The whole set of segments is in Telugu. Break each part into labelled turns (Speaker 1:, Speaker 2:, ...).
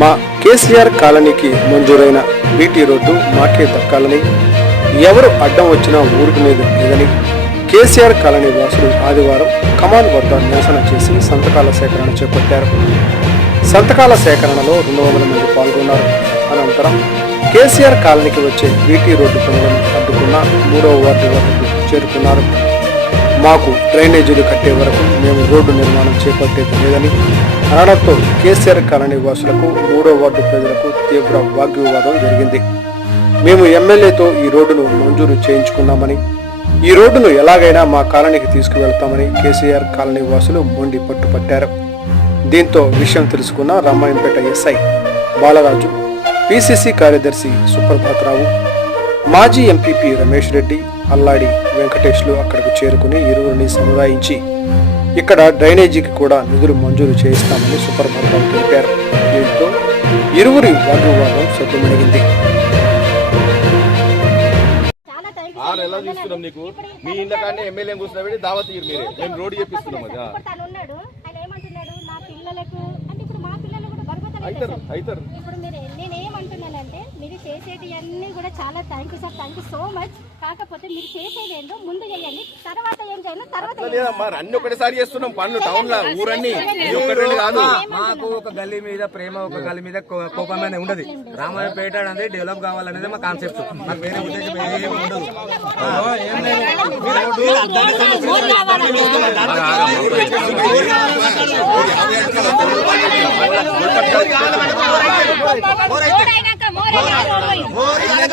Speaker 1: మా కేసీఆర్ కాలనీకి మంజూరైన బీటీ రోడ్డు మాకే దక్కాలని ఎవరు అడ్డం వచ్చినా ఊరికి మీద లేదని కేసీఆర్ కాలనీ వాసులు ఆదివారం కమాన్ వద్ద నిరసన చేసి సంతకాల సేకరణ చేపట్టారు. సంతకాల సేకరణలో రెండు వందల మంది పాల్గొన్నారు. అనంతరం కేసీఆర్ కాలనీకి వచ్చే బీటీ రోడ్డు పనులను అడ్డుకున్న మూడవ వార్డు వద్దకు చేరుకున్నారు. మాకు డ్రైనేజీలు కట్టే వరకు మేము రోడ్డు నిర్మాణం చేపట్టేది లేదని అనడంతో కేసీఆర్ కాలనీ వాసులకు మూడో వార్డు ప్రజలకు తీవ్ర వాగ్వివాదం జరిగింది. మేము ఎమ్మెల్యేతో ఈ రోడ్డును మంజూరు చేయించుకున్నామని ఈ రోడ్డును ఎలాగైనా మా కాలనీకి తీసుకువెళ్తామని కేసీఆర్ కాలనీ వాసులు మొండి పట్టుపట్టారు. దీంతో విషయం తెలుసుకున్న రామాయంపేట ఎస్ఐ బాలరాజు పిసిసి కార్యదర్శి సుప్రభాతరావు మాజీ ఎంపీపీ రమేష్ రెడ్డి అల్లాడి వెంకటేష్లు అక్కడకు చేరుకుని ఇరువురిని సముదాయించి ఇక్కడ డ్రైనేజీకి కూడా నిధులు మంజూరు చేయిస్తామని సుప్రభాతరావు తెలిపారు. దీంతో ఇరువురి వాగ్వివాదం సద్దుమణిగింది.
Speaker 2: ఆరు ఎలా చూస్తున్నాం నీకు? మీ ఇంట్లో కానీ ఎమ్మెల్యే కూర్చున్నా దావత్ ఇయ్యరు మీరే. మేము రోడ్డు చెప్పిస్తున్నాం కదా.
Speaker 3: ఇప్పుడు తను ఉన్నాడు. ఆయన ఏమంటున్నాడు? నా పిల్లలకు అంటే ఇప్పుడు మా పిల్లలు కూడా బరువుతలు
Speaker 2: అవుతారు అవుతారు
Speaker 3: ఇప్పుడు మీరు చేసేది అన్ని కూడా చాలా thank you sir thank you so much కాకపోతే మీరు చేసేది ఏంటో ముందు చేయండి తర్వాత ఏం చేయాలి తర్వాత
Speaker 2: అన్ని ఒకటిసారి చేస్తున్నాం పనులు టౌన్లో ఊరన్నీ ఈ ఒక్కటి రెండు కాదు
Speaker 4: మాకు ఒక గల్లీ మీద ప్రేమ ఒక గల్లీ మీద కో- కోపం అనేది ఉండదు రామాయపేట అనేది డెవలప్ కావాలనేది మా కాన్సెప్ట్ మాకు వేరే ఉద్దేశం ఏమీ ఉండదు ఆ,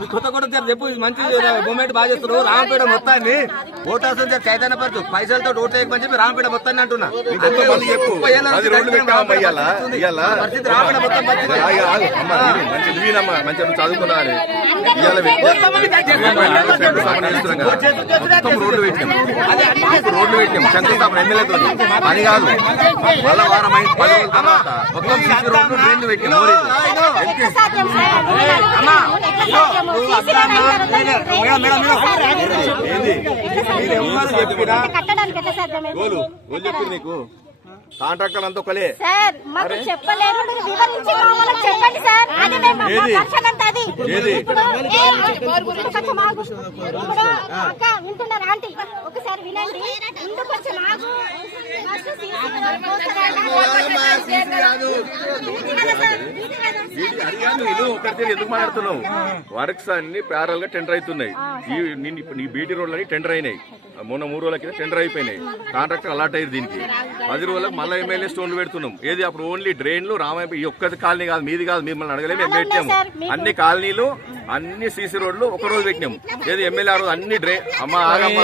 Speaker 4: కొత్త కొత్త కూడా చెప్పు మంచి మూమెంట్ బాగా చేస్తున్నావు రామపేట మొత్తాన్ని. ఓటాల్సిన చైతన్య పరచు పైసలతో ఓట్లు వేయకమని చెప్పి రామపేట మొత్తాన్ని అంటున్నా. పరిస్థితి రామపేట మొత్తం
Speaker 2: మంచిగా రోడ్లు రోడ్లు శంకుస్థాపన ఎమ్మెల్యేతో పని కాదు. మళ్ళా వారం అయింది పది రోజుల తర్వాత మొత్తం సీసీ రోడ్లు డ్రైన్లు.
Speaker 4: చెప్పినా?
Speaker 2: నీకు. కాంట్రాక్టర్ అంతా ఒకలే.
Speaker 3: సార్ మాకు చెప్పలేరు మీరు వివరించి కావాలని చెప్పండి సార్. అది మేము అంతా అది.
Speaker 2: ఏది?
Speaker 3: అక్క వింటున్నారా ఆంటీ? ఒకసారి వినండి. ముందు కొంచెం ఆగు.
Speaker 2: ఎందుకు మాట్లాడుతున్నావు? వర్క్స్ అన్ని ప్యారల్గా టెండర్ అవుతున్నాయి. నీ బీటీ రోడ్లు అని టెండర్ అయినాయి. మొన్న మూడు రోజుల కింద టెండర్ అయిపోయినాయి కాంట్రాక్టర్ అలాట్ అయ్యారు దీనికి పది రోజులకు మళ్ళీ ఎమ్మెల్యే స్టోన్లు పెడుతున్నాం ఏది అప్పుడు ఓన్లీ డ్రైన్లు రామాయ ఈ ఒక్కది కాలనీ కాదు మీది కాదు మిమ్మల్ని అడగలేదు మేము పెట్టాము అన్ని కాలనీలు అన్ని సీసీ రోడ్లు ఒక రోజు పెట్టినాం ఏది ఎమ్మెల్యే ఆ రోజు అన్ని డ్రైన్ అమ్మ ఆగమ్మ